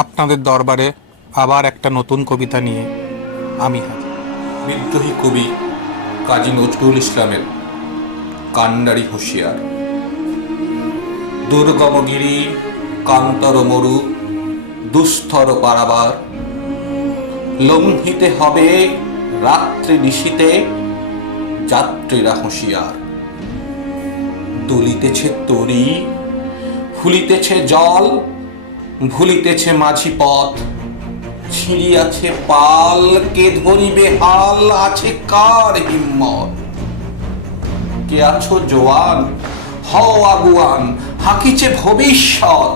আপনাদের দরবারে আবার একটা নতুন কবিতা নিয়ে আমি হাজির। বিদ্রোহী কবি কাজী নজরুল ইসলামের কান্ডারি হুঁশিয়ার। দুর্গমগিরি কান্তর মরু দুস্তর পারাবার, লঙ্ঘিতে হবে রাত্রি নিশীতে যাত্রীরা হুঁশিয়ার। দুলিতেছে তরি, ফুলিতেছে জল, ভুলিতেছে মাঝি পথ, ছিঁড়িয়াছে পাল, কে ধরিবে হাল, আছে কার হিম্মত? কে আছো জোয়ান, হও আগুয়ান, হাকিছে ভবিষ্যৎ।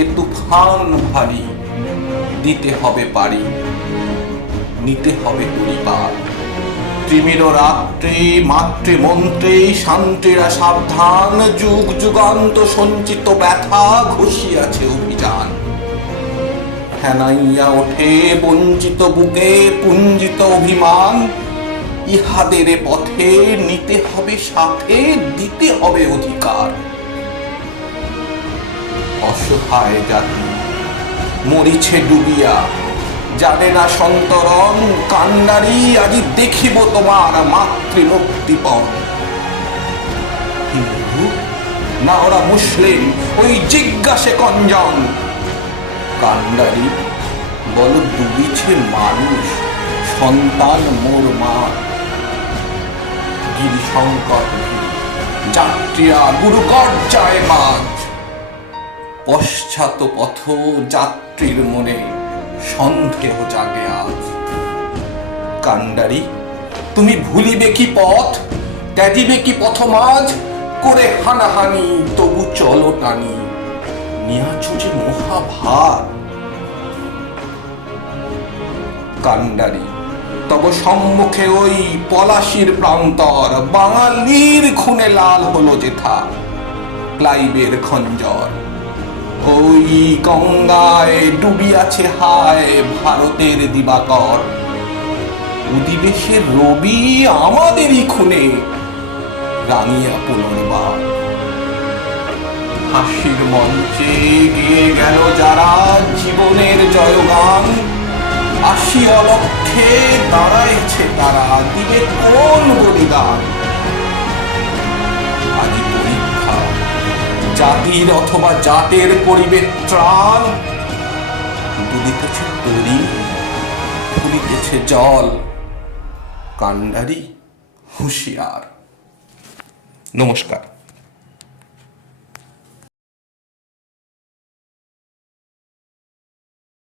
এ তুফান ভারী, দিতে হবে পারি, নিতে হবে পরিবার। ত্রিমির রাত্রে মাতৃমন্ত্রে শান্তিরা সাবধান, যুগ যুগান্ত সঞ্চিত ব্যথা ঘষিয়াছে অভিযান। ফেনাইয়া ওঠে বঞ্চিত বুকে পুঞ্জিত অভিমান, ইহাদের পথে নিতে হবে সাথে, দিতে হবে অধিকার। অসহায় জাতি মরিছে ডুবিয়া, জানে না সন্তরণ, কান্ডারি আজি দেখিব তোমার মাতৃমুক্তিপণ। হিন্দু না ওরা মুসলিম, ওই জিজ্ঞাসে কঞ্জন। কান্ডারি বল ডুবিছে মানুষ, সন্তান মোর মা। গিরিশঙ্কর যাত্রীরা গুরুকর্যায় মাঝ, পশ্চাৎ পথ যাত্রীর মনে সন্দেহ জাগে আজ। কান্ডারি তুমি ভুলিবে কি পথ, ত্যাজিবে কি পথমাঝ, করে হানাহানি তবু চলো টানি, নিয়াছ যে মহাভার। কান্ডারি তব সম্মুখে ওই পলাশির প্রান্তর, বাঙালির খুনে লাল হলো যেথা ক্লাইবের খঞ্জর। ওই গঙ্গায় ডুবিয়াছে হায় ভারতের দিবাকর, অধিবেশের রবি আমাদেরই খুনে রাঙিয়া পুনর্বার। হাসির মঞ্চে গিয়ে গেল যারা জীবনের জয়গান, আসি অলক্ষে দাঁড়াইছে তারা, দিবে কোন বলিদান? আজ পরীক্ষা জাতির অথবা জাতের করিবে ত্রাণ, দুলিতেছে তরি, ফুলিতেছে জল, কান্ডারি হুঁশিয়ার। নমস্কার।